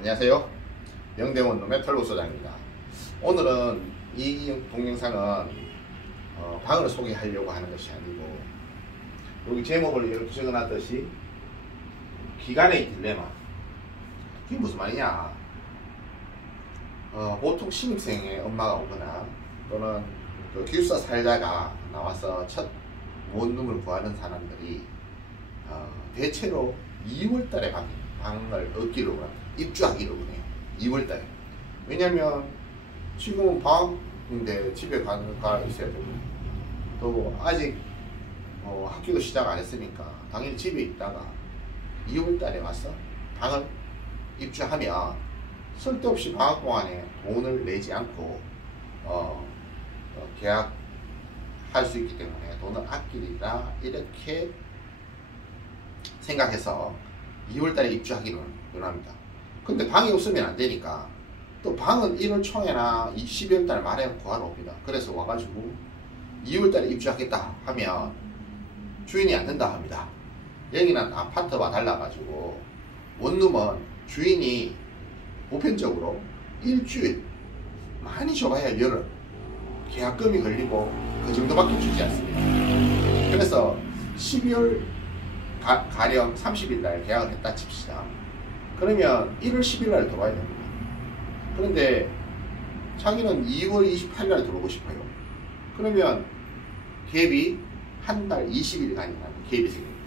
안녕하세요. 영대원 놈의 털보소장입니다. 오늘은 이 동영상은 방을 소개하려고 하는 것이 아니고, 여기 제목을 이렇게 적어놨듯이 기간의 딜레마. 이게 무슨 말이냐? 보통 신입생의 엄마가 오거나 또는 그 기숙사 살다가 나와서 첫 원룸을 구하는 사람들이 대체로 2월달에 방을 얻기로 합니다. 입주하기로 해요. 2월달에. 왜냐면 지금은 방학인데 집에 가 있어야 되고, 또 아직 학교도 시작 안 했으니까 당연히 집에 있다가 2월달에 와서 방을 입주하면 쓸데없이 방학 동안에 돈을 내지 않고 계약할 수 있기 때문에 돈을 아끼리라 이렇게 생각해서 2월달에 입주하기로 합니다. 근데 방이 없으면 안 되니까 또 방은 1월 초에나 12월달 말에 구하러 옵니다. 그래서 와가지고 2월달에 입주하겠다 하면 주인이 안 된다 합니다. 여기는 아파트와 달라가지고 원룸은 주인이 보편적으로 일주일, 많이 줘봐야 열흘 계약금이 걸리고 그 정도밖에 주지 않습니다. 그래서 12월 가령 30일 날 계약을 했다 칩시다. 그러면 1월 10일 날 들어와야 됩니다. 그런데 자기는 2월 28일 날 들어오고 싶어요. 그러면 갭이 한 달 20일간이나 갭이 생깁니다.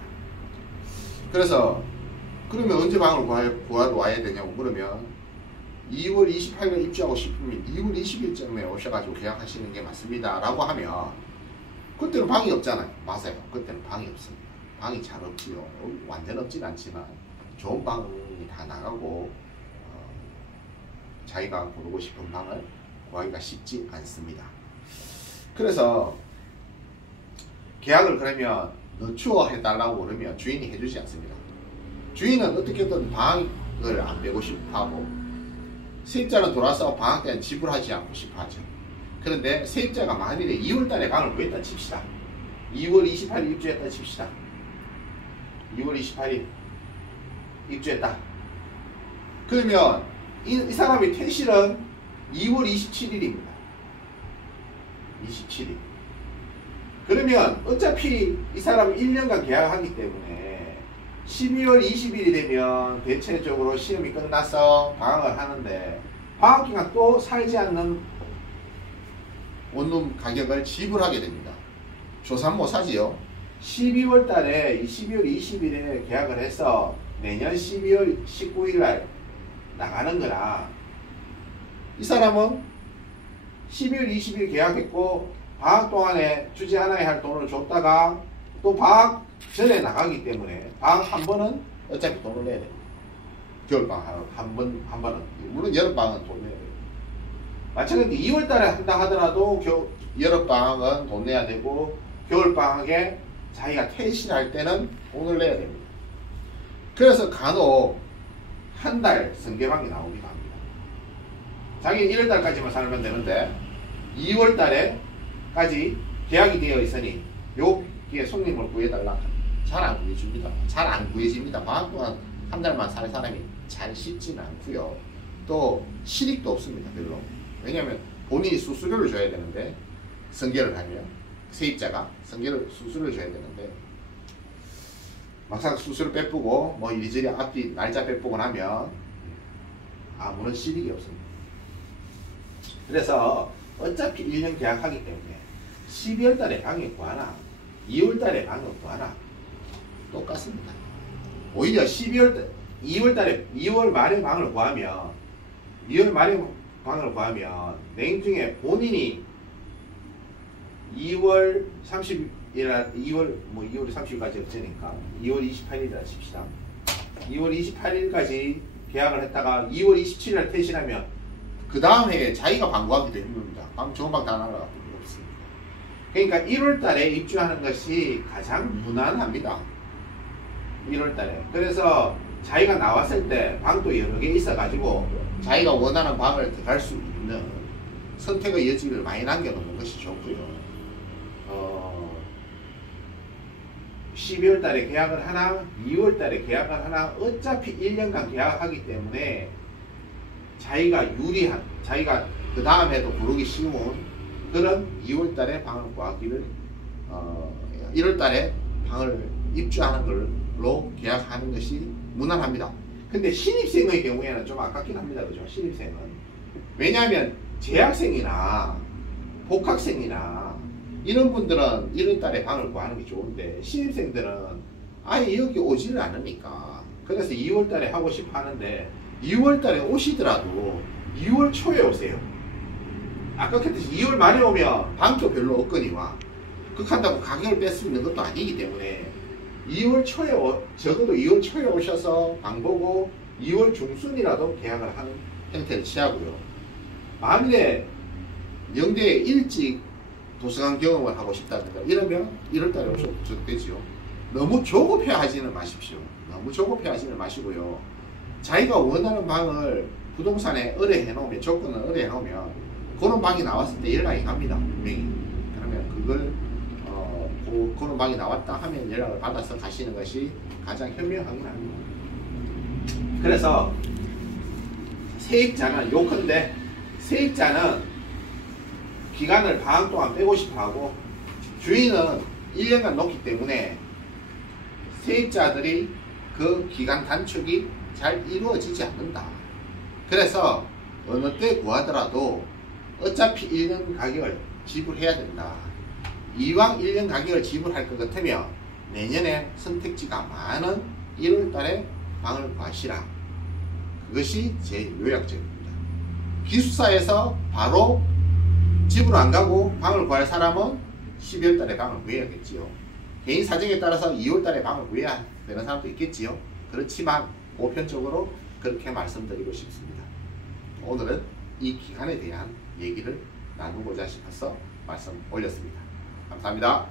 그래서 그러면 언제 방을 구하러 와야 되냐고 물으면 2월 28일에 입주하고 싶으면 2월 20일쯤에 오셔가지고 계약하시는 게 맞습니다 라고 하면, 그때는 방이 없잖아요. 맞아요. 그때는 방이 없습니다. 방이 잘 없지요. 완전 없진 않지만 좋은 방이 다 나가고 자기가 고르고 싶은 방을 구하기가 쉽지 않습니다. 그래서 계약을 그러면 늦추어 해달라고 그러면 주인이 해주지 않습니다. 주인은 어떻게든 방을 안 빼고 싶어하고, 세입자는 돌아서 방학 때는 지불하지 않고 싶어 하죠. 그런데 세입자가 만일에 2월달에 방을 구했다 칩시다. 2월 28일 입주했다 칩시다. 2월 28일 입주했다. 그러면 이 사람의 퇴실은 2월 27일입니다. 27일. 그러면 어차피 이 사람은 1년간 계약하기 때문에 12월 20일이 되면 대체적으로 시험이 끝나서 방학을 하는데, 방학기간 또 살지 않는 원룸 가격을 지불하게 됩니다. 조삼 못 사지요. 12월 달에 12월 20일에 계약을 해서 내년 12월 19일 날 나가는 거라, 이 사람은 12월 20일 계약했고 방학 동안에 주지 않아야 할 돈을 줬다가 또 방학 전에 나가기 때문에 방학 한 번은 어차피 돈을 내야 됩니다. 겨울방학 한 번은. 물론 여름방학은 돈 내야 돼요. 마찬가지로 2월 달에 한다 하더라도 여름방학은 돈 내야 되고, 겨울방학에 자기가 퇴실할 때는 돈을 내야 됩니다. 그래서 간혹 한 달 성계방이 나오기도 합니다. 자기 1월 달까지만 살면 되는데 2월 달에까지 계약이 되어 있으니 여기에 손님을 구해달라. 잘 안 구해줍니다. 잘 안 구해집니다. 방학 동안 한 달만 살 사람이 잘 쉽지는 않고요. 또 실익도 없습니다. 별로. 왜냐하면 본인이 수수료를 줘야 되는데, 성계를 하면 세입자가 수수료를 줘야 되는데, 막상 수수료 빼쁘고 뭐 이리저리 앞뒤 날짜 빼쁘고 나면 아무런 실익이 없습니다. 그래서 어차피 1년 계약하기 때문에 12월 달에 방을 구하나 2월 달에 방을 구하나 똑같습니다. 오히려 2월 말에 방을 구하면, 2월 말에 방을 구하면 냉중에 본인이 2월 30일, 2월 30일까지 없으니까 2월 28일이라 칩시다. 2월 28일까지 계약을 했다가 2월 27일 퇴실하면 그 다음 해에 자기가 방 구하기도 힘듭니다. 좋은 방 다 나가고 없습니다. 그러니까 1월 달에 입주하는 것이 가장 무난합니다. 1월 달에. 그래서 자기가 나왔을 때 방도 여러 개 있어가지고 자기가 원하는 방을 들어갈 수 있는 선택의 여지를 많이 남겨놓는 것이 좋고요. 12월 달에 계약을 하나 2월 달에 계약을 하나 어차피 1년간 계약하기 때문에 자기가 유리한, 자기가 그 다음에도 부르기 쉬운 그런 2월달에 방을 구하기를 1월달에 방을 입주하는 걸로 계약하는 것이 무난합니다. 근데 신입생의 경우에는 좀 아깝긴 합니다. 그죠? 신입생은. 왜냐하면 재학생이나 복학생이나 이런 분들은 1월달에 방을 구하는 게 좋은데 신입생들은 아예 여기 오지를 않으니까 그래서 2월달에 하고 싶어 하는데 2월달에 오시더라도 2월 초에 오세요. 아까 그랬듯이 2월 말에 오면 방도 별로 없거니와 그렇다고 가격을 뺄 수 있는 것도 아니기 때문에 2월 초에 적어도 2월 초에 오셔서 방 보고 2월 중순이라도 계약을 하는 형태를 취하고요. 만일에 영대에 일찍 도서관 경험을 하고 싶다든가 이러면 1월달에 오셔도 되지요. 너무 조급해 하지는 마십시오. 너무 조급해 하지는 마시고요. 자기가 원하는 방을 부동산에 의뢰해 놓으면, 조건을 의뢰해 놓으면 그런 방이 나왔을 때 연락이 갑니다. 분명히. 그러면 그걸 그런 방이 나왔다 하면 연락을 받아서 가시는 것이 가장 현명하긴 합니다. 그래서 세입자는 요컨대 세입자는 기간을 방학 동안 빼고 싶어 하고 주인은 1년간 놓기 때문에 세입자들이 그 기간 단축이 잘 이루어지지 않는다. 그래서 어느 때 구하더라도 어차피 1년 가격을 지불해야 된다. 이왕 1년 가격을 지불할 것 같으면 내년에 선택지가 많은 1월달에 방을 구하시라. 그것이 제 요약적입니다. 기숙사에서 바로 집으로 안 가고 방을 구할 사람은 12월달에 방을 구해야겠지요. 개인 사정에 따라서 2월달에 방을 구해야 되는 사람도 있겠지요. 그렇지만 보편적으로 그렇게 말씀드리고 싶습니다. 오늘은 이 기간에 대한 얘기를 나누고자 싶어서 말씀 올렸습니다. 감사합니다.